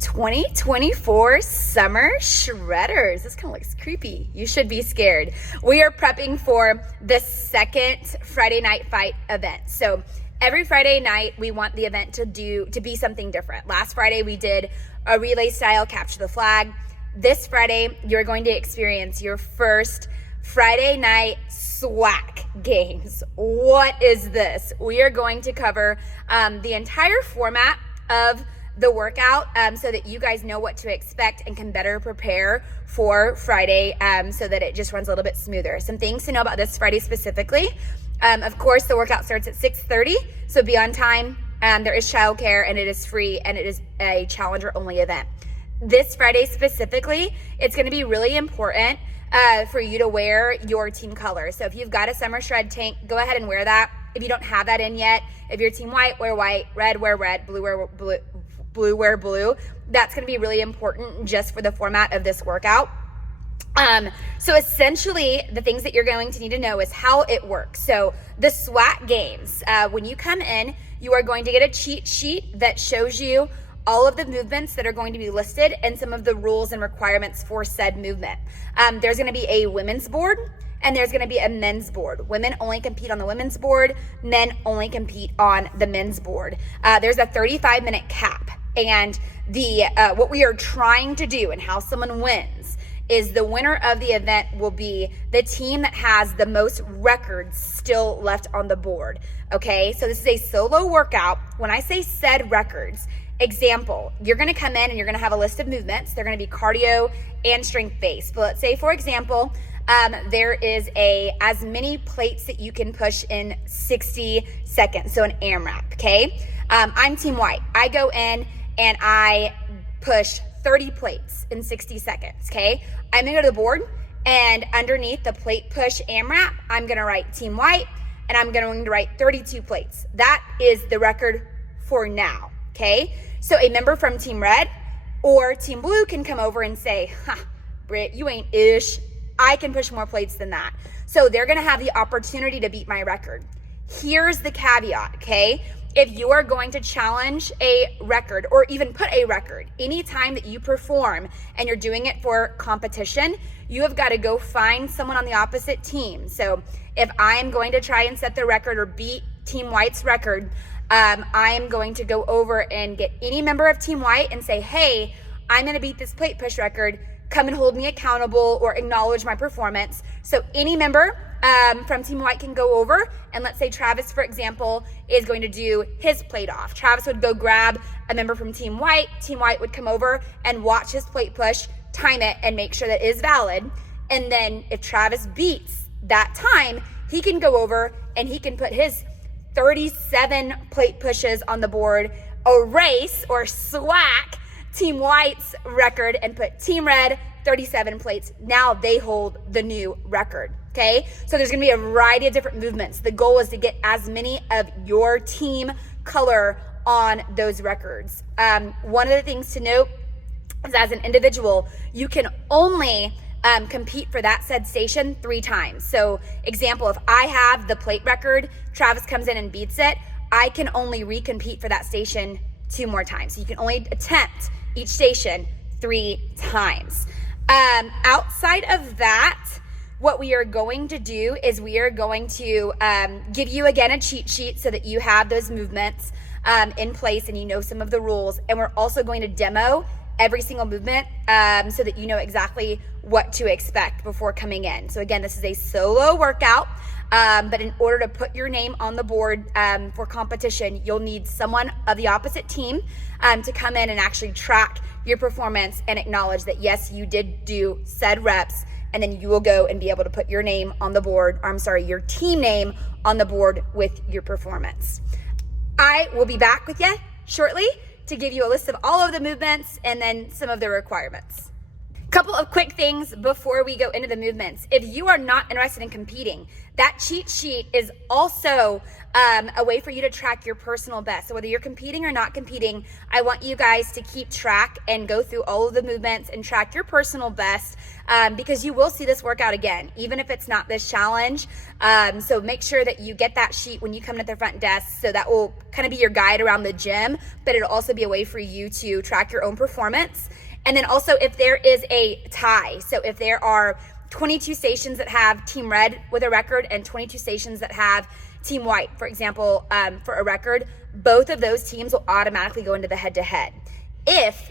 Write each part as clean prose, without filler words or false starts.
2024 Summer Shredders. This kind of looks creepy. You should be scared. We are prepping for the second Friday night fight event. So every Friday night, we want the event to be something different. Last Friday, we did a relay style capture the flag. This Friday, you're going to experience your first Friday night SWAC games. What is this? We are going to cover the entire format of the workout so that you guys know what to expect and can better prepare for Friday so that it just runs a little bit smoother. Some things to know about this Friday specifically. Of course, the workout starts at 6:30, so be on time. There is childcare and it is free and it is a challenger only event. This Friday specifically, it's going to be really important for you to wear your team color. So if you've got a summer shred tank, go ahead and wear that. If you don't have that in yet, if you're team white, wear white, red, wear red, blue, wear blue, wear blue. That's going to be really important just for the format of this workout. So essentially the things that you're going to need to know is how it works. So the SWAT games, when you come in, you are going to get a cheat sheet that shows you all of the movements that are going to be listed and some of the rules and requirements for said movement. There's going to be a women's board and there's going to be a men's board. Women only compete on the women's board. Men only compete on the men's board. There's a 35-minute cap. And what we are trying to do and how someone wins is the winner of the event will be the team that has the most records still left on the board. Okay, so this is a solo workout. When I say said records, example, you're gonna come in and you're gonna have a list of movements. They're gonna be cardio and strength-based. But let's say, for example, there is as many plates that you can push in 60 seconds, so an AMRAP, okay? I'm team white. I go in and I push 30 plates in 60 seconds, okay? I'm gonna go to the board and underneath the plate push AMRAP, I'm gonna write team white and I'm going to write 32 plates. That is the record for now, okay? So a member from team red or team blue can come over and say, Britt, you ain't ish. I can push more plates than that. So they're gonna have the opportunity to beat my record. Here's the caveat, okay? If you are going to challenge a record or even put a record, anytime that you perform and you're doing it for competition, you have got to go find someone on the opposite team. So if I am going to try and set the record or beat Team White's record, I am going to go over and get any member of Team White and say, hey, I'm going to beat this plate push record. Come and hold me accountable or acknowledge my performance. So any member from Team White can go over, and let's say Travis, for example, is going to do his plate off. Travis would go grab a member from Team White. Team White would come over and watch his plate push, time it, and make sure that it is valid. And then if Travis beats that time, he can go over and he can put his 37 plate pushes on the board, erase or SWAC Team White's record, and put Team Red 37 plates. Now they hold the new record, okay? So there's gonna be a variety of different movements. The goal is to get as many of your team color on those records. One of the things to note is as an individual, you can only compete for that said station 3 times. So example, if I have the plate record, Travis comes in and beats it, I can only recompete for that station 2 more times. So you can only attempt each station 3 times. Outside of that, what we are going to do is we are going to give you again a cheat sheet so that you have those movements in place and you know some of the rules. And we're also going to demo every single movement so that you know exactly what to expect before coming in. So again, this is a solo workout, but in order to put your name on the board for competition, you'll need someone of the opposite team to come in and actually track your performance and acknowledge that yes, you did do said reps, and then you will go and be able to put your name on the board, or I'm sorry, your team name on the board with your performance. I will be back with you shortly to give you a list of all of the movements and then some of the requirements. Couple of quick things before we go into the movements. If you are not interested in competing, that cheat sheet is also a way for you to track your personal best. So whether you're competing or not competing, I want you guys to keep track and go through all of the movements and track your personal best, because you will see this workout again, even if it's not this challenge. So make sure that you get that sheet when you come to the front desk. So that will kind of be your guide around the gym, but it'll also be a way for you to track your own performance. And then also if there is a tie, so if there are 22 stations that have Team Red with a record and 22 stations that have Team White, for example, for a record, both of those teams will automatically go into the head-to-head. If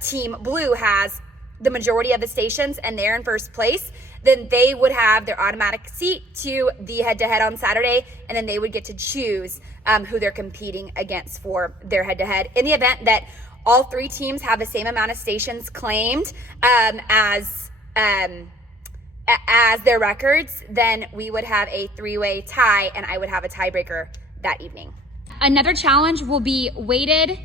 Team Blue has the majority of the stations and they're in first place, then they would have their automatic seat to the head-to-head on Saturday, and then they would get to choose who they're competing against for their head-to-head. In the event that all three teams have the same amount of stations claimed as their records, then we would have a three-way tie, and I would have a tiebreaker that evening. Another challenge will be weighted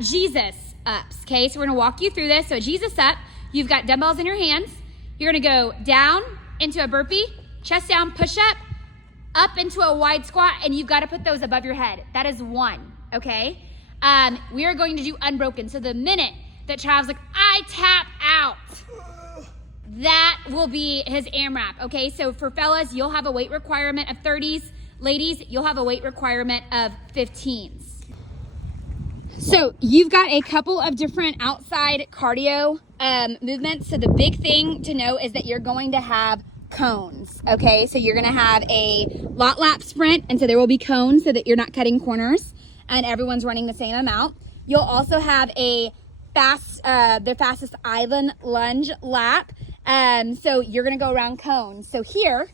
Jesus ups, okay? So we're gonna walk you through this. So Jesus up, you've got dumbbells in your hands. You're gonna go down into a burpee, chest down, push up into a wide squat, and you've gotta put those above your head. That is one, okay? We are going to do unbroken. So the minute that Travis like, I tap out, that will be his AMRAP, okay? So for fellas, you'll have a weight requirement of 30s. Ladies, you'll have a weight requirement of 15s. So you've got a couple of different outside cardio movements. So the big thing to know is that you're going to have cones, okay? So you're gonna have a lot lap sprint, and so there will be cones so that you're not cutting corners and everyone's running the same amount. You'll also have a the fastest island lunge lap. So you're gonna go around cones. So here,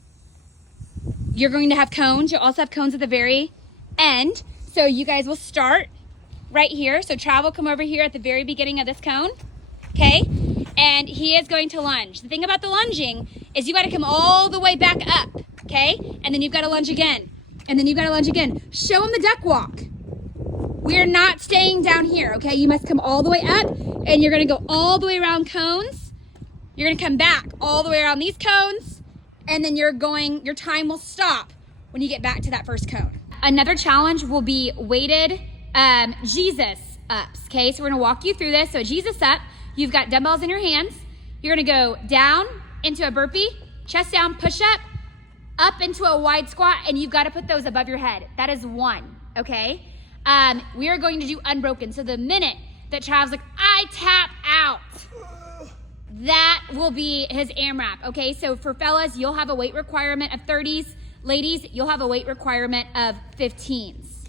you're going to have cones. You'll also have cones at the very end. So you guys will start right here. So Trav will come over here at the very beginning of this cone, okay? And he is going to lunge. The thing about the lunging is you gotta come all the way back up, okay? And then you've gotta lunge again. And then you've gotta lunge again. Show him the duck walk. We're not staying down here, okay? You must come all the way up, and you're gonna go all the way around cones. You're gonna come back all the way around these cones, and then your time will stop when you get back to that first cone. Another challenge will be weighted Jesus ups, okay? So we're gonna walk you through this. So Jesus up, you've got dumbbells in your hands. You're gonna go down into a burpee, chest down, push up into a wide squat, and you've gotta put those above your head. That is one, okay? We are going to do unbroken. So the minute that Trav's like, I tap out, that will be his AMRAP, okay? So for fellas, you'll have a weight requirement of 30s. Ladies, you'll have a weight requirement of 15s.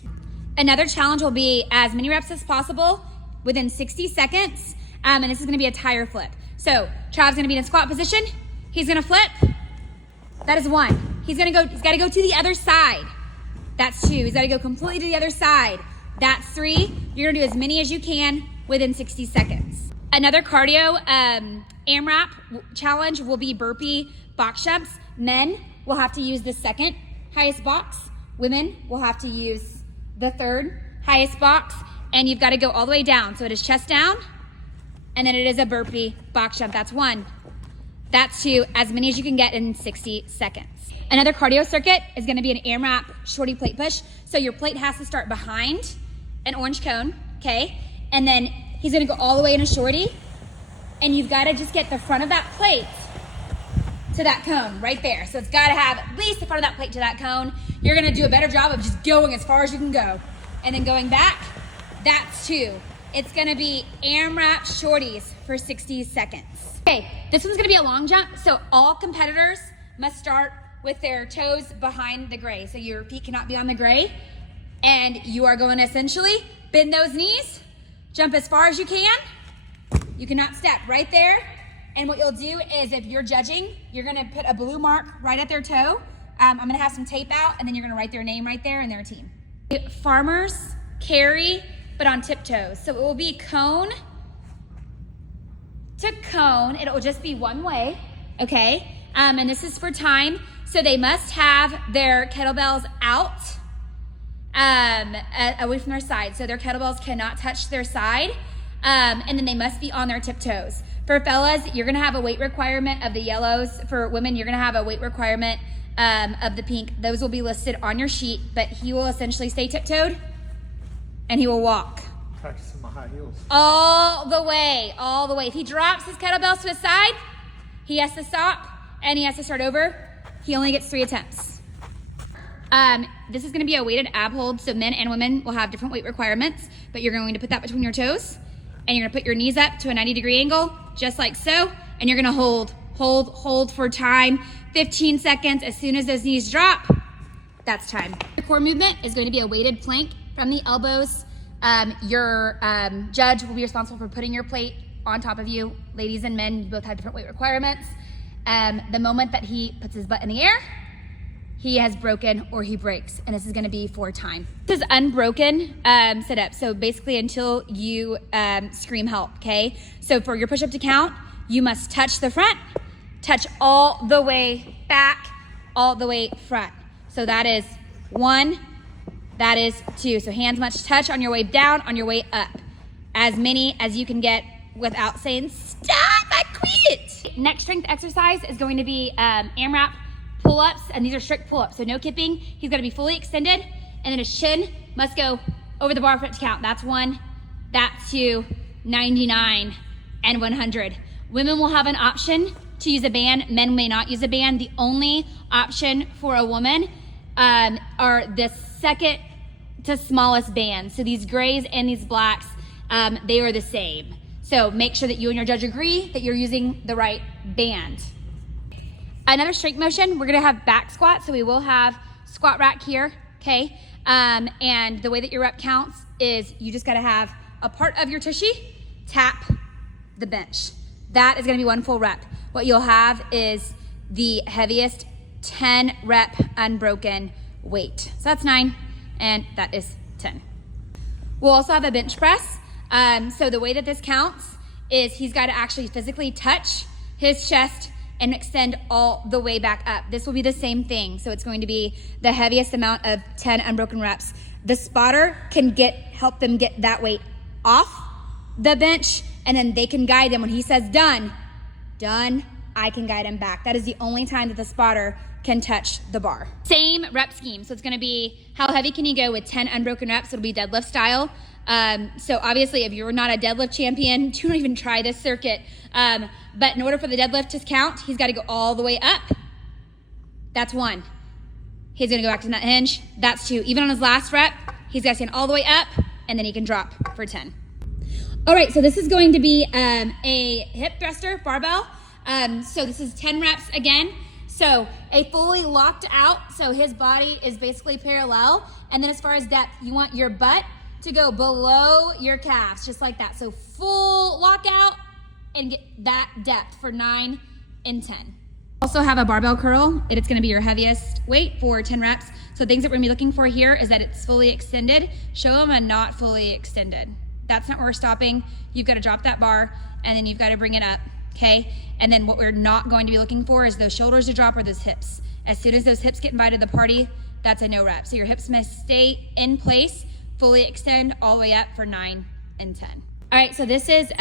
Another challenge will be as many reps as possible within 60 seconds. And this is gonna be a tire flip. So Trav's gonna be in a squat position. He's gonna flip. That is one. He's gotta go to the other side. That's two. He's gotta go completely to the other side. That's three. You're gonna do as many as you can within 60 seconds. Another cardio AMRAP challenge will be burpee box jumps. Men will have to use the second highest box. Women will have to use the third highest box, and you've got to go all the way down. So it is chest down, and then it is a burpee box jump. That's one. That's two, as many as you can get in 60 seconds. Another cardio circuit is gonna be an AMRAP shorty plate push. So your plate has to start behind an orange cone, okay? And then he's gonna go all the way in a shorty, and you've gotta just get the front of that plate to that cone right there. So it's gotta have at least the front of that plate to that cone. You're gonna do a better job of just going as far as you can go. And then going back, that's two. It's gonna be AMRAP shorties for 60 seconds. Okay, this one's gonna be a long jump. So all competitors must start with their toes behind the gray. So your feet cannot be on the gray. And you are going to essentially bend those knees, jump as far as you can. You cannot step right there. And what you'll do is if you're judging, you're gonna put a blue mark right at their toe. I'm gonna have some tape out, and then you're gonna write their name right there and their team. Farmers carry, but on tiptoes. So it will be cone to cone. It will just be one way, okay? And this is for time. So they must have their kettlebells out away from their side. So their kettlebells cannot touch their side. And then they must be on their tiptoes. For fellas, you're gonna have a weight requirement of the yellows. For women, you're gonna have a weight requirement of the pink. Those will be listed on your sheet, but he will essentially stay tiptoed and he will walk. Practicing my high heels. All the way, all the way. If he drops his kettlebells to his side, he has to stop and he has to start over. He only gets 3 attempts. This is gonna be a weighted ab hold, so men and women will have different weight requirements, but you're going to put that between your toes, and you're gonna put your knees up to a 90-degree angle, just like so, and you're gonna hold for time, 15 seconds. As soon as those knees drop, that's time. The core movement is going to be a weighted plank from the elbows. Your judge will be responsible for putting your plate on top of you. Ladies and men, you both have different weight requirements. The moment that he puts his butt in the air, he has broken or he breaks, and this is gonna be for time. This is unbroken sit up, so basically until you scream help, okay? So for your push up to count, you must touch the front, touch all the way back, all the way front. So that is 1, that is 2. So hands must touch on your way down, on your way up. As many as you can get without saying, stop, I quit. Next strength exercise is going to be AMRAP pull-ups, and these are strict pull-ups, so no kipping. He's gonna be fully extended, and then his shin must go over the bar for it to count. That's 1, that's 2, 99, and 100. Women will have an option to use a band. Men may not use a band. The only option for a woman are the second to smallest bands. So these grays and these blacks, they are the same. So make sure that you and your judge agree that you're using the right band. Another strength motion, we're gonna have back squat. So we will have squat rack here, okay? And the way that your rep counts is you just gotta have a part of your tushy tap the bench. That is gonna be 1 full rep. What you'll have is the heaviest 10 rep unbroken weight. So that's 9, and that is 10. We'll also have a bench press. So the way that this counts is he's gotta actually physically touch his chest and extend all the way back up. This will be the same thing. So it's going to be the heaviest amount of 10 unbroken reps. The spotter can help them get that weight off the bench, and then they can guide them. When he says done, I can guide him back. That is the only time that the spotter can touch the bar. Same rep scheme. So it's gonna be how heavy can you go with 10 unbroken reps? It'll be deadlift style. So obviously if you're not a deadlift champion, do not even try this circuit. But in order for the deadlift to count, he's gotta go all the way up. That's 1. He's gonna go back to that hinge. That's 2. Even on his last rep, he's gotta stand all the way up, and then he can drop for 10. All right, so this is going to be a hip thruster barbell. So this is 10 reps again. So a fully locked out, so his body is basically parallel. And then as far as depth, you want your butt to go below your calves, just like that. So full lockout and get that depth for 9 and 10. Also have a barbell curl. It's gonna be your heaviest weight for 10 reps. So things that we're gonna be looking for here is that it's fully extended. Show them a not fully extended. That's not where we're stopping. You've gotta drop that bar, and then you've gotta bring it up, okay? And then what we're not going to be looking for is those shoulders to drop or those hips. As soon as those hips get invited to the party, that's a no rep. So your hips must stay in place, fully extend all the way up for 9 and 10. All right, so this is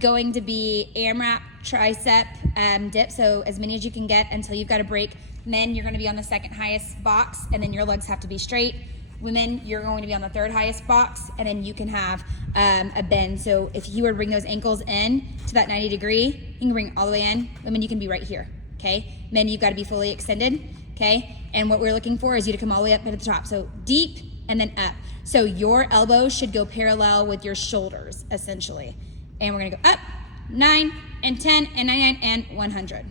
going to be AMRAP tricep dip. So as many as you can get until you've got a break. Men, you're gonna be on the 2nd highest box, and then your legs have to be straight. Women, you're going to be on the 3rd highest box, and then you can have a bend. So if you were to bring those ankles in to that 90 degree, you can bring it all the way in. Women, you can be right here, okay? Men, you've got to be fully extended, okay? And what we're looking for is you to come all the way up to the top. So deep and then up. So your elbows should go parallel with your shoulders, essentially. And we're gonna go up, 9 and 10 and 99 and 100.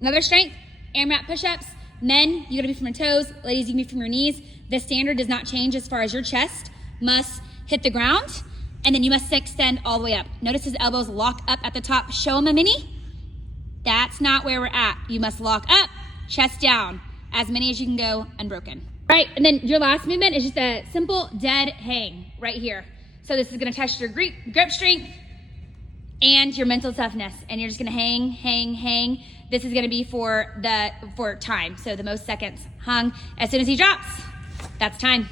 Another strength, AMRAP push-ups. Men, you gotta be from your toes. Ladies, you can be from your knees. The standard does not change as far as your chest must hit the ground, and then you must extend all the way up. Notice his elbows lock up at the top. Show him a mini. That's not where we're at. You must lock up, chest down, as many as you can go unbroken. Right, and then your last movement is just a simple dead hang right here. So this is gonna test your grip strength and your mental toughness, and you're just gonna hang, hang, hang. This is gonna be for time, so the most seconds hung. As soon as he drops, that's time.